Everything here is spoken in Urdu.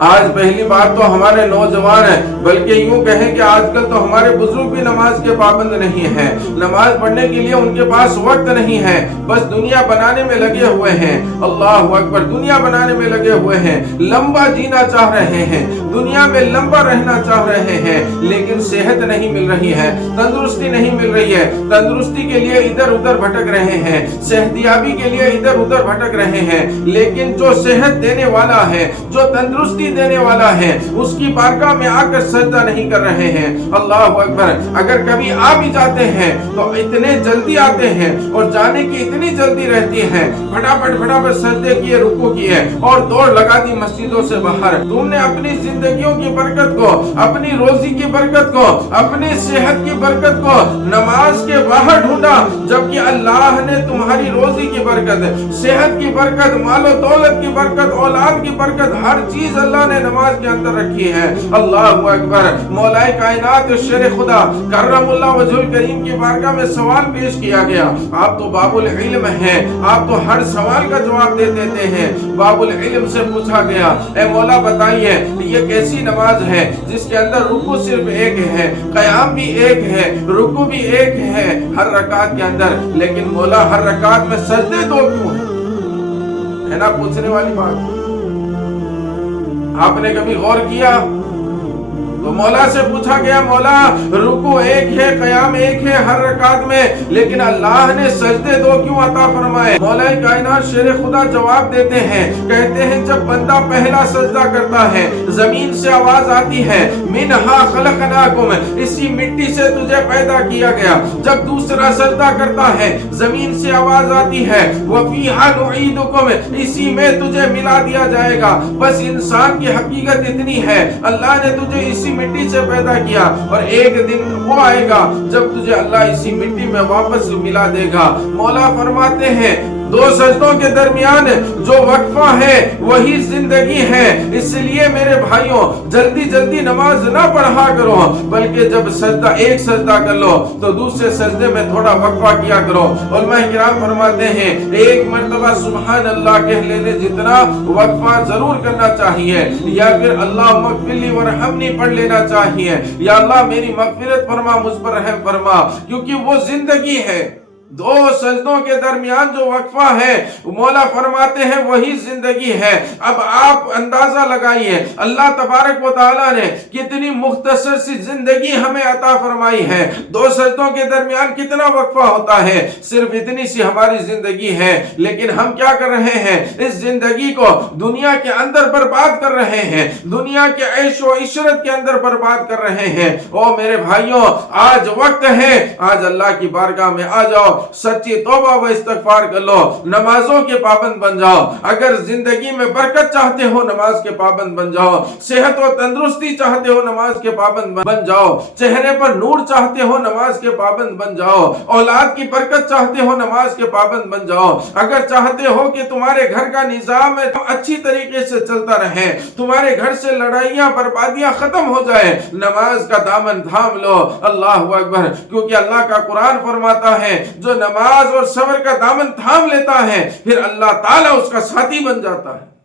آج پہلی بات تو ہمارے نوجوان ہیں، بلکہ یوں کہیں کہ آج کل تو ہمارے بزرگ بھی نماز کے پابند نہیں ہیں، نماز پڑھنے کے لیے ان کے پاس وقت نہیں ہے، بس دنیا بنانے میں لگے ہوئے ہیں۔ اللہ اکبر، دنیا بنانے میں لگے ہوئے ہیں، لمبا جینا چاہ رہے ہیں، دنیا میں لمبا رہنا چاہ رہے ہیں، لیکن صحت نہیں مل رہی ہے، تندرستی نہیں مل رہی ہے، تندرستی کے لیے ادھر ادھر بھٹک رہے ہیں، صحتیابی کے لیے ادھر ادھر بھٹک رہے ہیں، لیکن جو صحت دینے والا ہے، جو تندرستی دینے والا ہے، اس کی بارگاہ میں آ کر سجدہ نہیں کر رہے ہیں۔ اللہ اکبر، اگر کبھی آ بھی جاتے ہیں تو اتنے جلدی آتے ہیں اور جانے کی اتنی جلدی رہتی ہے، پھٹافٹ سجدے کیے، رکوع کیے اور دوڑ لگا دی مسجدوں سے باہر۔ تم نے اپنی زندگیوں کی برکت کو، اپنی روزی کی برکت کو، اپنی صحت کی برکت کو نماز کے باہر ڈھونڈا، جبکہ اللہ نے تمہاری روزی کی برکت، صحت کی برکت، مال و دولت کی برکت، اولاد کی برکت، ہر چیز اللہ نے نماز کے اندر رکھی ہے۔ اللہ اکبر، مولا کائنات شیر خدا کرم اللہ وجہ الکریم کی بارگاہ میں سوال پیش کیا گیا۔ آپ تو باب العلم ہیں، آپ تو ہر سوال کا جواب دے دیتے ہیں۔ باب العلم سے پوچھا گیا، اے مولا بتائیے یہ کیسی نماز ہے جس کے اندر رکوع صرف ایک ہے، قیام بھی ایک ہے، رکوع بھی ایک ہے ہر رکعت کے اندر، لیکن مولا ہر رکعت میں سجدے دو کیوں ہیں؟ ہے نا پوچھنے والی بات؟ آپ نے کبھی غور کیا؟ تو مولا سے پوچھا گیا، مولا رکوع ایک ہے، قیام ایک ہے ہر رکعت میں، لیکن اللہ نے سجدے دو کیوں عطا فرمائے؟ مولا کائنات شیر خدا جواب دیتے ہیں، کہتے ہیں جب بندہ پہلا سجدہ کرتا ہے زمین سے آواز آتی ہے، منہا خلقناکم، اسی مٹی سے تجھے پیدا کیا گیا۔ جب دوسرا سجدہ کرتا ہے زمین سے آواز آتی ہے، وفیہا نعیدکم، اسی میں تجھے ملا دیا جائے گا۔ بس انسان کی حقیقت اتنی ہے، اللہ نے تجھے اسی مٹی سے پیدا کیا اور ایک دن وہ آئے گا جب تجھے اللہ اسی مٹی میں واپس ملا دے گا۔ مولا فرماتے ہیں دو سجدوں کے درمیان جو وقفہ ہے وہی زندگی ہے، اس لیے میرے بھائیوں جلدی جلدی نماز نہ پڑھا کرو، بلکہ جب سجدہ ایک سجدہ کر لو تو دوسرے سجدے میں تھوڑا وقفہ کیا کرو۔ علماء کرام فرماتے ہیں ایک مرتبہ سبحان اللہ کہہ لینے جتنا وقفہ ضرور کرنا چاہیے، یا پھر اللہم اغفر لی وارحمنی پڑھ لینا چاہیے، یا اللہ میری مغفرت فرما، مجھ پر رحم فرما، کیونکہ وہ زندگی ہے۔ دو سجدوں کے درمیان جو وقفہ ہے مولا فرماتے ہیں وہی زندگی ہے۔ اب آپ اندازہ لگائیے اللہ تبارک و تعالیٰ نے کتنی مختصر سی زندگی ہمیں عطا فرمائی ہے، دو سجدوں کے درمیان کتنا وقفہ ہوتا ہے، صرف اتنی سی ہماری زندگی ہے، لیکن ہم کیا کر رہے ہیں؟ اس زندگی کو دنیا کے اندر برباد کر رہے ہیں، دنیا کے عیش و عشرت کے اندر برباد کر رہے ہیں۔ او میرے بھائیوں آج وقت ہے، آج اللہ کی بارگاہ میں آ جاؤ، سچی توبہ و استغفار کر لو، نمازوں کے پابند بن جاؤ۔ اگر زندگی میں برکت چاہتے ہو نماز کے پابند بن جاؤ، صحت و تندرستی چاہتے ہو نماز کے پابند بن جاؤ، چہرے پر نور چاہتے ہو نماز کے پابند بن جاؤ، اولاد کی برکت چاہتے ہو نماز کے پابند بن جاؤ، اگر چاہتے ہو کہ تمہارے گھر کا نظام اچھی طریقے سے چلتا رہے، تمہارے گھر سے لڑائیاں بربادیاں ختم ہو جائے، نماز کا دامن تھام لو۔ اللہ اکبر، کیونکہ اللہ کا قرآن فرماتا ہے جو نماز اور صبر کا دامن تھام لیتا ہے پھر اللہ تعالیٰ اس کا ساتھی بن جاتا ہے۔